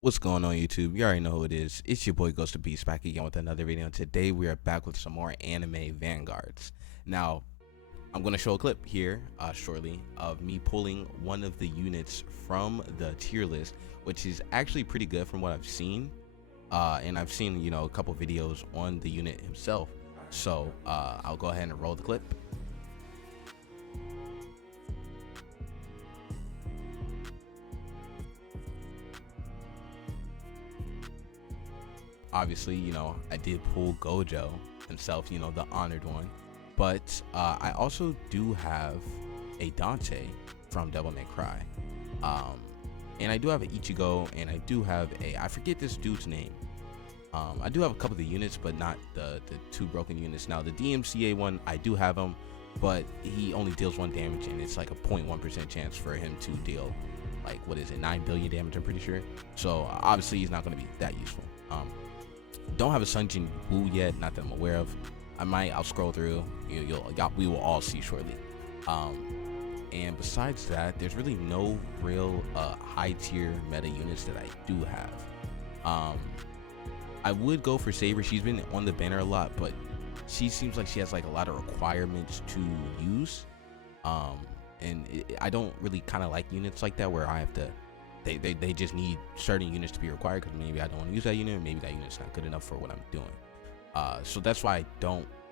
What's going on YouTube? You already know who it is. It's your boy Ghost of Beast back again with another video. Today we are back with some more anime Vanguards. Now, I'm going to show a clip here shortly of me pulling one of the units from the tier list, which is actually pretty good from what I've seen. And I've seen, a couple videos on the unit himself. So I'll go ahead and roll the clip. Obviously, I did pull Gojo himself, the honored one, but I also do have a Dante from Devil May Cry, and I do have an Ichigo, and I do have I forget this dude's name. I do have a couple of the units, but not the two broken units. Now the DMCA one, I do have him, but he only deals 1 damage, and it's like a 0.1% chance for him to deal, like, what is it, 9 billion damage, I'm pretty sure. So obviously he's not going to be that useful. Don't have a Sunjin Woo yet, not that I'm aware of. I'll scroll through. We will all see shortly. And besides that, there's really no real high tier meta units that I do have. I would go for Saber. She's been on the banner a lot, but she seems like she has like a lot of requirements to use. I don't really kind of like units like that where I have to. They just need certain units to be required because maybe I don't want to use that unit, or maybe that unit's not good enough for what I'm doing. So that's why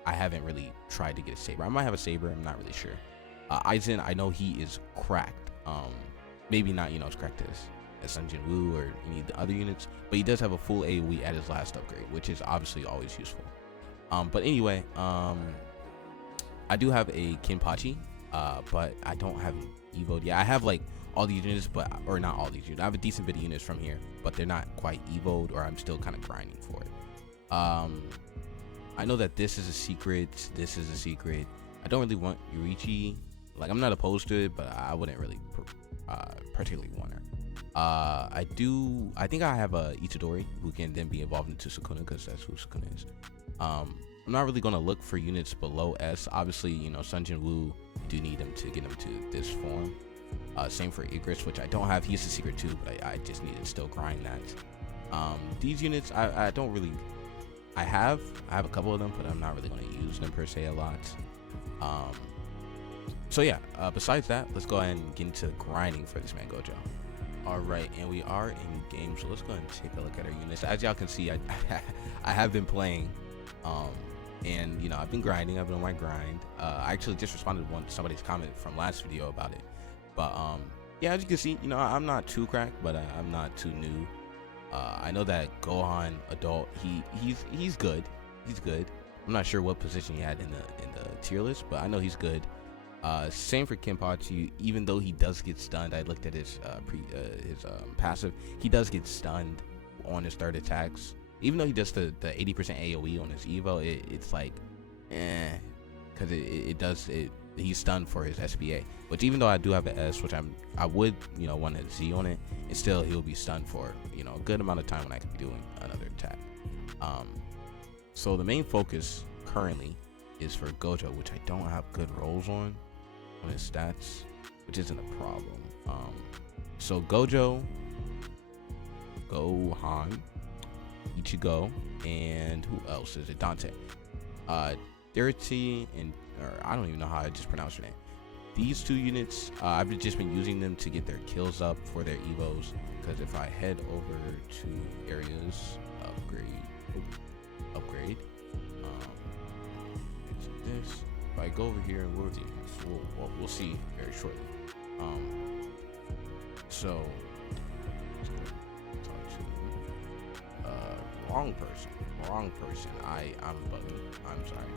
I haven't really tried to get a Saber. I might have a Saber, I'm not really sure. Aizen, I know he is cracked. Maybe not, as cracked as Sunjin Woo or any of the other units, but he does have a full AoE at his last upgrade, which is obviously always useful. But anyway, I do have a Kinpachi, but I don't have Evo'd yet. I have like all these units, or not all these units. I have a decent bit of units from here, but they're not quite evoed, or I'm still kind of grinding for it. I know that this is a secret. This is a secret. I don't really want Yurichi. Like, I'm not opposed to it, but I wouldn't really particularly want her. I think I have a Itadori who can then be evolved into Sukuna, because that's who Sukuna is. I'm not really gonna look for units below S. Obviously, Sunjin Woo, you do need him to get him to this form. Same for Igris, which I don't have. He's a secret too, but I just need to still grind that. These units, I don't really. I have a couple of them, but I'm not really going to use them per se a lot. So yeah. Besides that, let's go ahead and get into grinding for this man Gojo. All right, and we are in game, so let's go ahead and take a look at our units. As y'all can see, I have been playing, and I've been grinding. I've been on my grind. I actually just responded to somebody's comment from last video about it. But yeah, as you can see, I'm not too cracked, but I'm not too new. I know that Gohan adult, he's good. He's good. I'm not sure what position he had in the tier list, but I know he's good. Same for Kinpachi. Even though he does get stunned, I looked at his passive. He does get stunned on his third attacks. Even though he does the 80% AOE on his Evo, it's like, because he's stunned for his SBA, which even though I do have an S, which I would want a Z on it, and still he'll be stunned for a good amount of time when I could be doing another attack. So the main focus currently is for Gojo, which I don't have good rolls on his stats, which isn't a problem. So Gojo, Gohan, Ichigo, and who else is it? Dante, Dirty, or I don't even know how I just pronounced her name. These two units, I've just been using them to get their kills up for their evos, because if I head over to areas, upgrade, this. If I go over here and we'll see very shortly. So wrong person. I'm bugging. I'm sorry.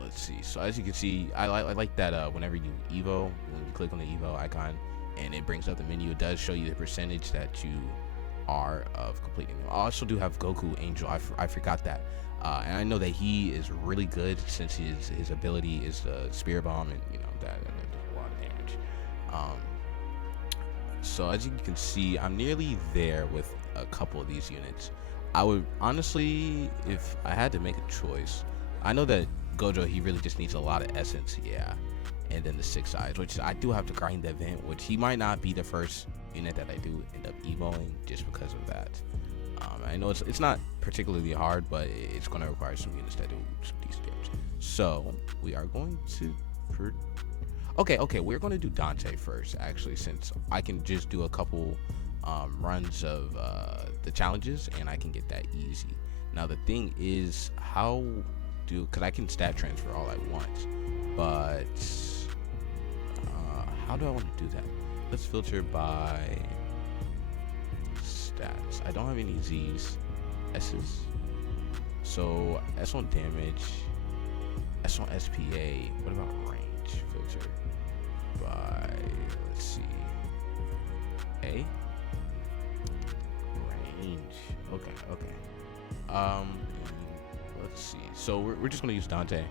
Let's see. So as you can see, I like that whenever you Evo, when you click on the Evo icon and it brings up the menu, it does show you the percentage that you are of completing them. I also do have Goku Angel. I forgot that. And I know that he is really good since his ability is the Spear Bomb, and that does a lot of damage. So as you can see, I'm nearly there with a couple of these units. I would honestly, if I had to make a choice, I know that Gojo, he really just needs a lot of essence, yeah. and then the 6 eyes, which I do have to grind the event, which he might not be the first unit that I do end up evoing just because of that. I know it's not particularly hard, but it's going to require some units that do some decent damage. So we are going to okay, we're going to do Dante first, actually, since I can just do a couple runs of the challenges and I can get that easy. Now the thing is, because I can stat transfer all at once, but how do I want to do that? Let's filter by stats. I don't have any Z's, S's. So S on damage, S on SPA. What about range? Filter by, let's see, A. Range. Okay. Let's see. So we're just gonna use Dante.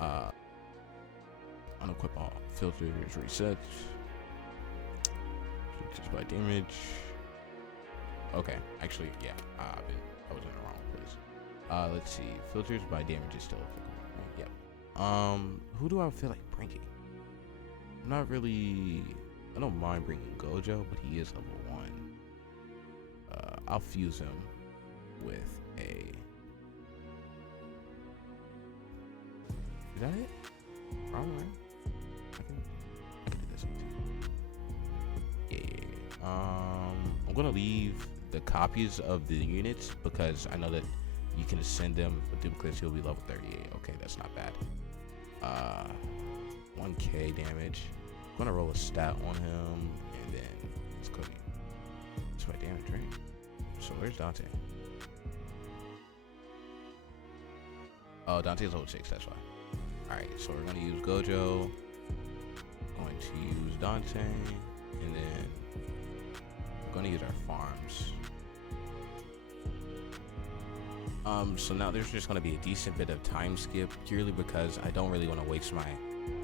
Unequip all filters, resets. Just by damage. Okay, actually, yeah. I was in the wrong place. Let's see. Filters by damage is still applicable. Yep. Who do I feel like bringing? I'm not really. I don't mind bringing Gojo, but he is level 1. I'll fuse him with a. Is that it? Alright. I can do this one too. Yeah. I'm gonna leave the copies of the units because I know that you can send them with duplicates. He'll be level 38. Okay, that's not bad. 1k damage. I'm gonna roll a stat on him and then let's go. That's my damage, right? So where's Dante? Oh, Dante's level 6, that's why. Alright, so we're gonna use Gojo. Going to use Dante, and then we're gonna use our farms. So now there's just gonna be a decent bit of time skip purely because I don't really want to waste my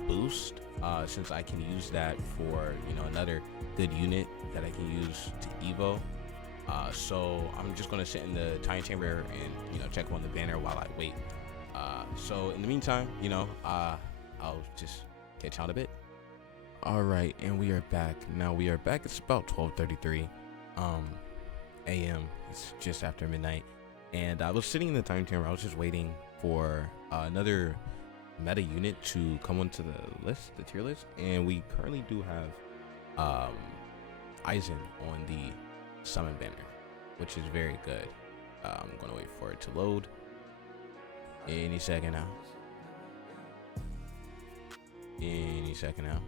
boost, since I can use that for, you know, another good unit that I can use to evo. So I'm just gonna sit in the time chamber and, you know, check on the banner while I wait. So in the meantime, you know, I'll just catch you on a bit. All right, and we are back. Now we are back. It's about 12:33 a.m. It's just after midnight, and I was sitting in the time chamber. I was just waiting for another meta unit to come onto the list, the tier list, and we currently do have Aizen on the summon banner, which is very good. I'm gonna wait for it to load. Any second now. Any second now.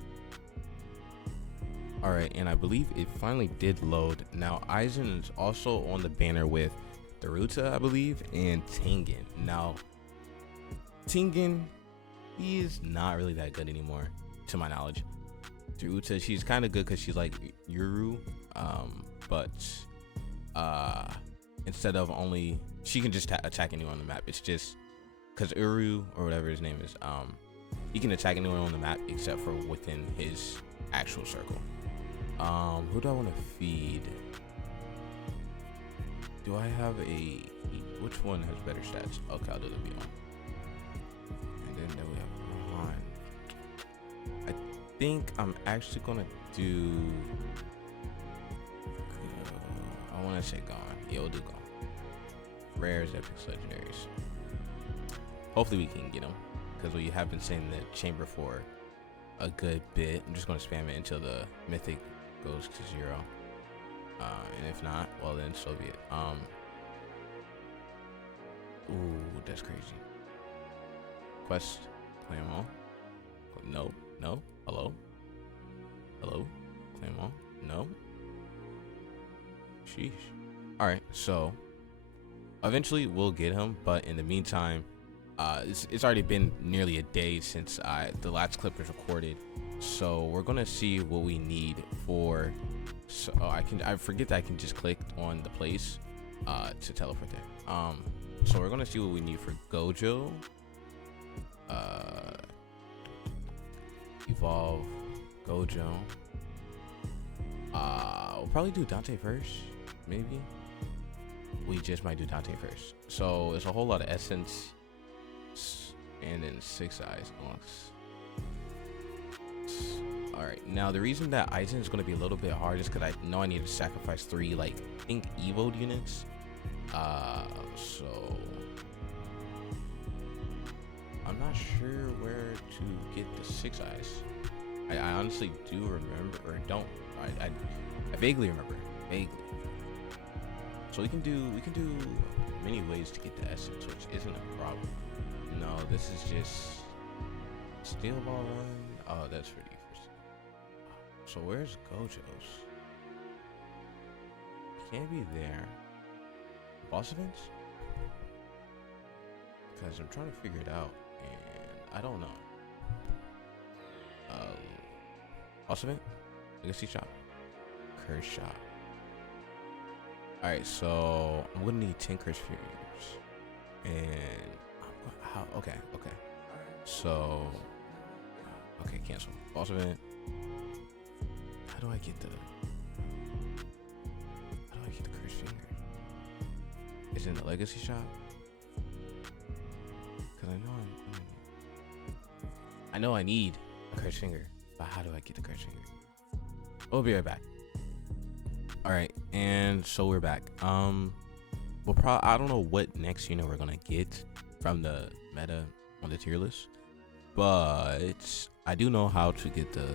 All right, and I believe it finally did load. Now Aizen is also on the banner with Daruta, I believe, and Tengen. Now Tengen, he is not really that good anymore, to my knowledge. Daruta, she's kind of good because she's like Yuru, but instead of only, she can just attack anyone on the map. It's just because Uru, or whatever his name is, he can attack anyone on the map except for within his actual circle. Who do I want to feed? Do I have which one has better stats? Okay, I'll do the B1. And then we have Ron. I think I'm actually gonna do, I want to say Gone. Yeah, we'll do Gone. Rares, epics, legendaries. Hopefully we can get them, because we have been sitting in the chamber for a good bit. I'm just going to spam it until the mythic goes to 0. And if not, well then so be it. Ooh, that's crazy. Quest, claim all. No, no. Hello? Hello? Claim all. No. Sheesh. Alright, so eventually we'll get him, but in the meantime, it's already been nearly a day since the last clip was recorded, so we're gonna see what we need for. So I forget that I can just click on the place to teleport there. So we're gonna see what we need for Gojo. Evolve Gojo. We'll probably do Dante first, maybe. We just might do Dante first. So it's a whole lot of essence. And then 6 eyes unlocks. All right, now the reason that Aizen is going to be a little bit hard is because I know I need to sacrifice 3, like, I think Evo units. So I'm not sure where to get the 6 eyes. I honestly do remember, or don't. I vaguely remember, vaguely. So we can do many ways to get the essence, which isn't a problem. No, this is just steel ball run. Oh, that's pretty. So where's Gojo's? Can't be there. Boss events? Because I'm trying to figure it out, and I don't know. Boss event? Legacy shop. Curse shop. Alright, so I'm gonna need 10 curse figures. And okay. So cancel. Boss event. How do I get the curse finger? Is it in the legacy shop? Because I know I need a curse finger, but how do I get the curse finger? We'll be right back. All right, and so we're back. I don't know what next unit we're gonna get from the meta on the tier list, but I do know how to get the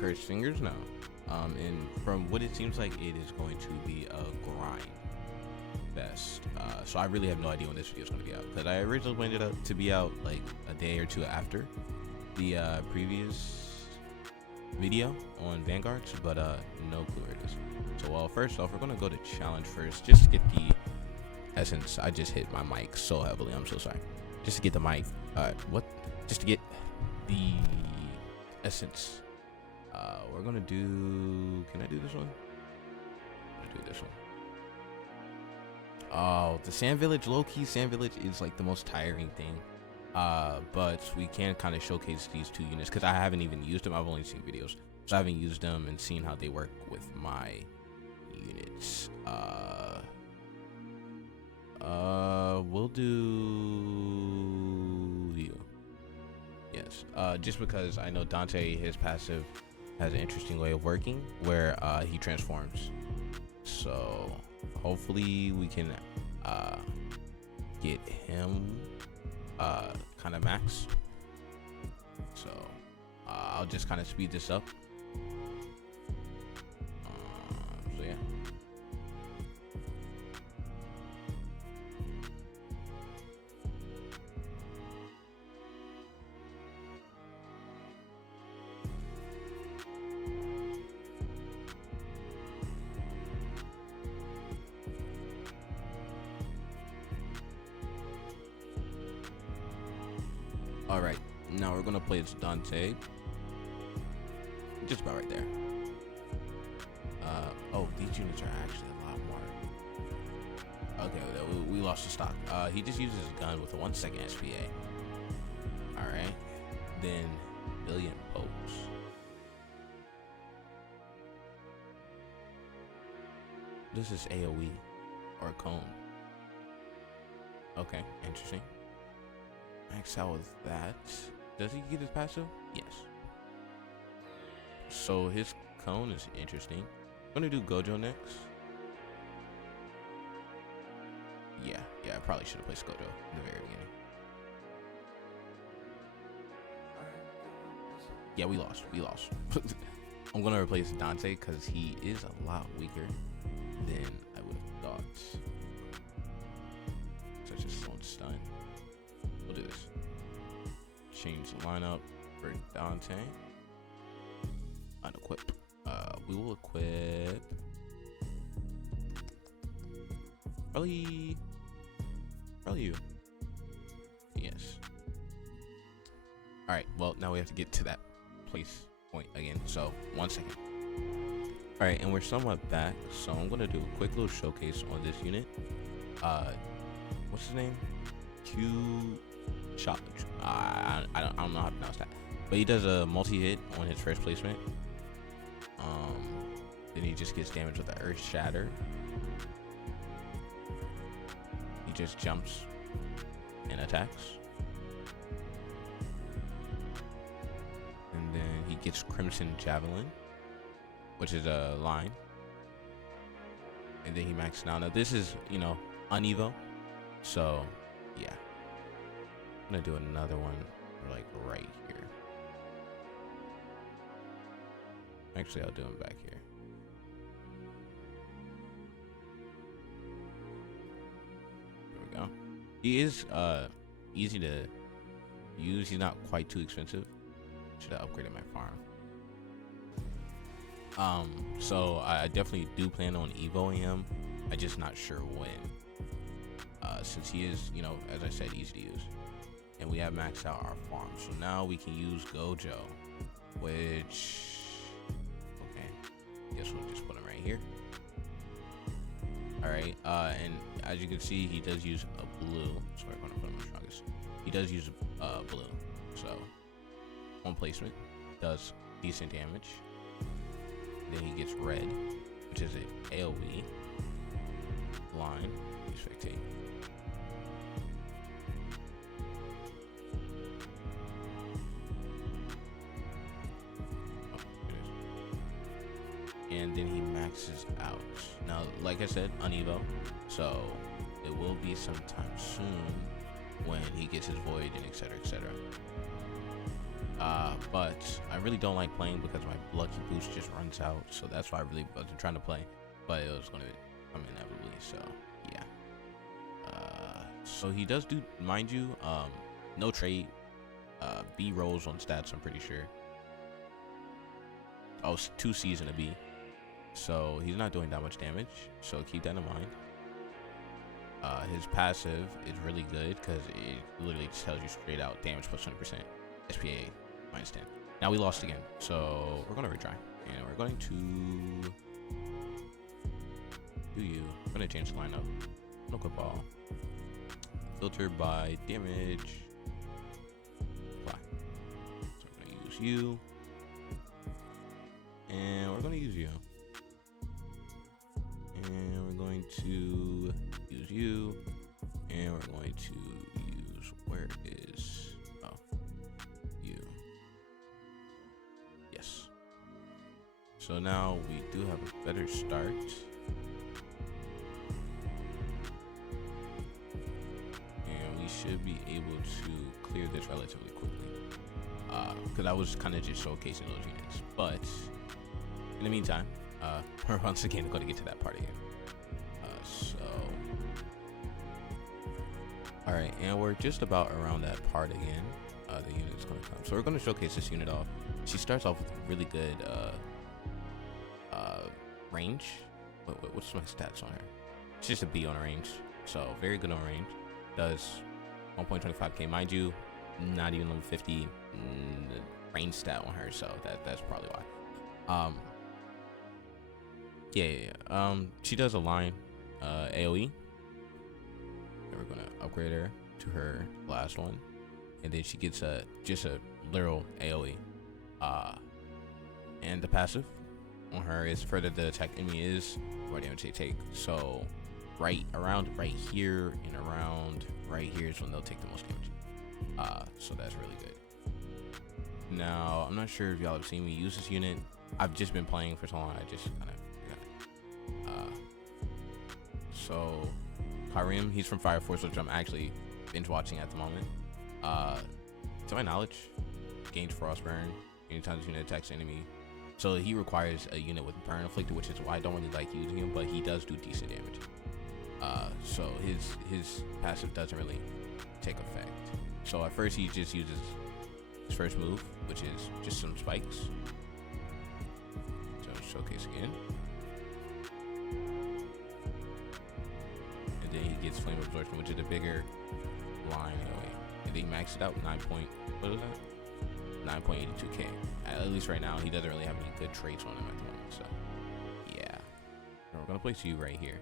cursed fingers now. And from what it seems like, it is going to be a grind fest. So I really have no idea when this video is going to be out, because I originally planned it to be out like a day or two after the previous video on Vanguards, but no clue where it is. So well, first off, we're going to go to challenge first, just to get the essence. I just hit my mic so heavily, I'm so sorry. Just to get the mic, just to get the essence. We're gonna do, can I do this one? I'm gonna do this one. Oh, the Sand Village, low-key Sand Village is like the most tiring thing. But we can kind of showcase these 2 units, because I haven't even used them. I've only seen videos, so I haven't used them and seen how they work with my units. We'll do you. Yes, just because I know Dante, his passive has an interesting way of working where he transforms. So hopefully we can get him kind of max. So I'll just kind of speed this up. So yeah. All right, now we're gonna play as Dante. Just about right there. Oh, these units are actually a lot more. Okay, we lost the stock. He just uses his gun with a 1 second SPA. All right, then billion pokes. This is AOE or cone. Okay, interesting. Max out with that. Does he get his passive? Yes. So his cone is interesting. I'm gonna do Gojo next. Yeah, I probably should have placed Gojo in the very beginning. Yeah, we lost. I'm gonna replace Dante because he is a lot weaker than I would have thought. Such a slow stun. We'll do this. Change the lineup for Dante. Unequip. We will equip probably you. Yes. All right. Well, now we have to get to that place point again. So 1 second. All right, and we're somewhat back. So I'm gonna do a quick little showcase on this unit. What's his name? Q. Shot. I don't know how to pronounce that, but he does a multi-hit on his first placement. Then he just gets damage with the Earth Shatter. He just jumps and attacks, and then he gets Crimson Javelin, which is a line, and then he maxes out. Now this is, you know, unevo, so yeah. I'm gonna do another one like right here. Actually, I'll do him back here. There we go. He is easy to use. He's not quite too expensive. Should have upgraded my farm. So I definitely do plan on evoing him. I'm just not sure when. Since he is, you know, as I said, easy to use. And we have maxed out our farm. So now we can use Gojo, which, okay, guess we'll just put him right here. All right, and as you can see, he does use a blue. So we're gonna put him on strongest. He does use blue. So on placement, does decent damage. Then he gets red, which is an AoE line. Spectate. And then he maxes out. Now, like I said, unevo, so it will be sometime soon when he gets his void and etc, etc. But I really don't like playing because my lucky boost just runs out, so that's why I really wasn't trying to play, but it was going to come inevitably, so yeah. So he does do, mind you, no trade, B rolls on stats, I'm pretty sure. Oh, 2 C's and a B. So he's not doing that much damage, so keep that in mind. His passive is really good because it literally just tells you straight out damage plus 20%, SPA minus 10. Now we lost again, so we're gonna retry, and we're going to do you. I'm gonna change the lineup. No good ball. Filter by damage. Fly. So we're gonna use you, and we're gonna use you. And we're going to use you, and we're going to use, where is, oh, you. Yes. So now we do have a better start. And we should be able to clear this relatively quickly. Because I was kind of just showcasing those units. But in the meantime, we're once again going to get to that part again. All right, and we're just about around that part again. The unit's going to come. So we're going to showcase this unit off. She starts off with really good range. What's my stats on her? It's just a B on range. So very good on range. Does 1.25k. Mind you, not even level 50 range stat on her. So that's probably why. Yeah. She does a line AoE. And we're gonna upgrade her to her last one, and then she gets just a literal AoE. And the passive on her is further the attack enemy is, more damage they take. So right here and around right here is when they'll take the most damage. So that's really good. Now I'm not sure if y'all have seen me use this unit. I've just been playing for so long, I just kind of forgot it. So Karim, he's from Fire Force, which I'm actually binge watching at the moment. To my knowledge, gains Frostburn anytime the unit attacks enemy. So he requires a unit with burn inflicted, which is why I don't really like using him, but he does do decent damage. So his passive doesn't really take effect. So at first he just uses his first move, which is just some spikes. So showcase again. Then he gets flame absorption, which is a bigger line anyway. And then he maxed it out 9.82k. At least right now, he doesn't really have any good traits on him at the moment. So yeah, and we're gonna place you right here.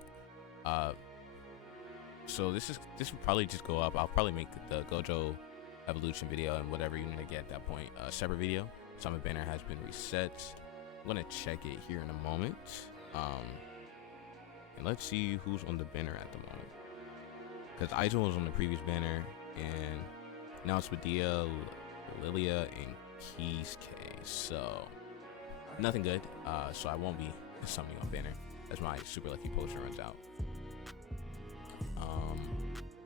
So this will probably just go up. I'll probably make the Gojo evolution video and whatever you're gonna get at that point a separate video. Summon banner has been reset. I'm gonna check it here in a moment. And let's see who's on the banner at the moment. Because Aizen was on the previous banner, and now it's Medea, Lilia, and Keys K. So nothing good. So I won't be summoning on banner as my super lucky potion runs out.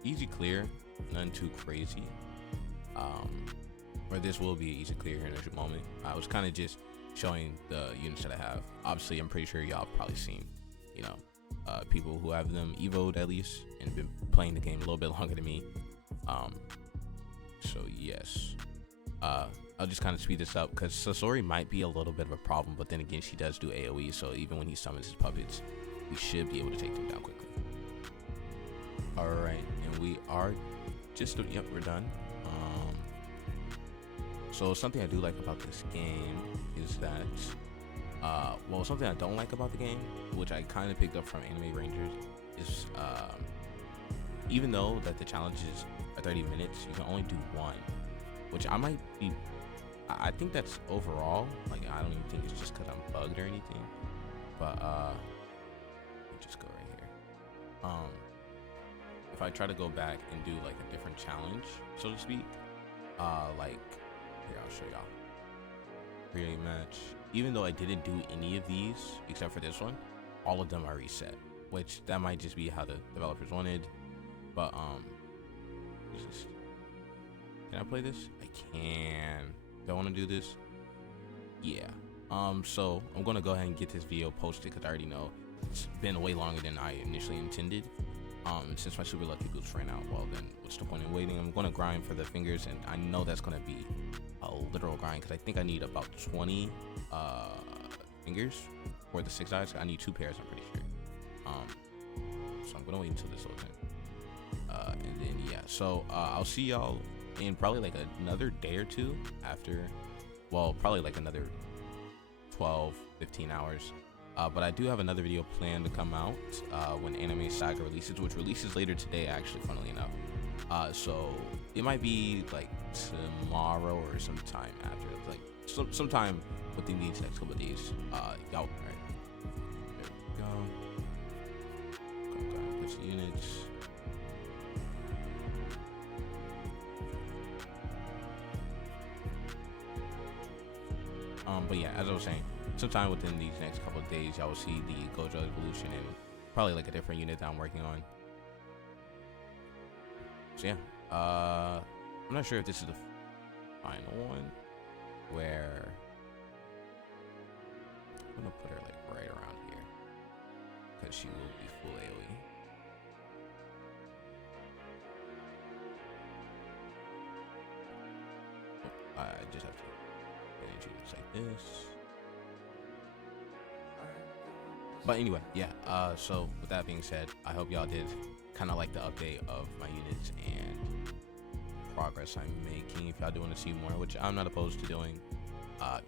Easy clear, none too crazy. Or this will be easy clear here in a moment. I was kind of just showing the units that I have. Obviously, I'm pretty sure y'all probably seen, you know, people who have them evoed at least and been playing the game a little bit longer than me. So yes, I'll just kind of speed this up because Sasori might be a little bit of a problem, but then again, she does do AoE, so even when he summons his puppets, we should be able to take them down quickly. All right, and we are just, yep, we're done. So something I do like about this game is that, well, something I don't like about the game, which I kind of picked up from Anime Rangers, is even though that the challenges are 30 minutes, you can only do one, which I might be, I think that's overall, like, I don't even think it's just because I'm bugged or anything, but let me just go right here. If I try to go back and do like a different challenge, so to speak, like, here, I'll show y'all. Create match. Even though I didn't do any of these except for this one, all of them are reset, which that might just be how the developers wanted. But can I play this? I can. Do I want to do this? Yeah. So I'm gonna go ahead and get this video posted because I already know it's been way longer than I initially intended. Since my super lucky boots ran out, well then what's the point in waiting? I'm gonna grind for the fingers, and I know that's gonna be a literal grind because I think I need about 20 fingers for the 6 eyes. I need 2 pairs, I'm pretty sure. So I'm gonna wait until this loads in. And then yeah, so I'll see y'all in probably like another day or two after, well, probably like another 12-15 hours. But I do have another video planned to come out when Anime Saga releases, which releases later today, actually, funnily enough. So it might be like tomorrow or sometime after, like sometime within these next couple of days. Y'all, all right, there we go. Go ahead, push the units. But yeah, as I was saying, sometime within these next couple of days, y'all will see the Gojo evolution and probably like a different unit that I'm working on. So yeah, I'm not sure if this is the final one, where I'm gonna put her like right around here because she will be full AoE. I just have to manage units like this. But anyway, yeah, so with that being said, I hope y'all did kind of like the update of my units and progress I'm making. If y'all do want to see more, which I'm not opposed to doing,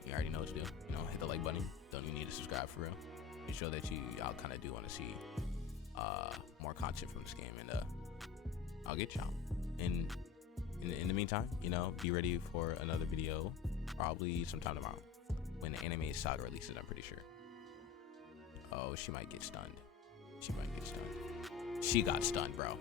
you already know what to do. You know, hit the like button. Don't even need to subscribe for real. Make sure that y'all kind of do want to see more content from this game, and I'll get y'all. And in the meantime, you know, be ready for another video, probably sometime tomorrow when the Anime Saga releases, I'm pretty sure. Oh, she might get stunned. She might get stunned. She got stunned, bro.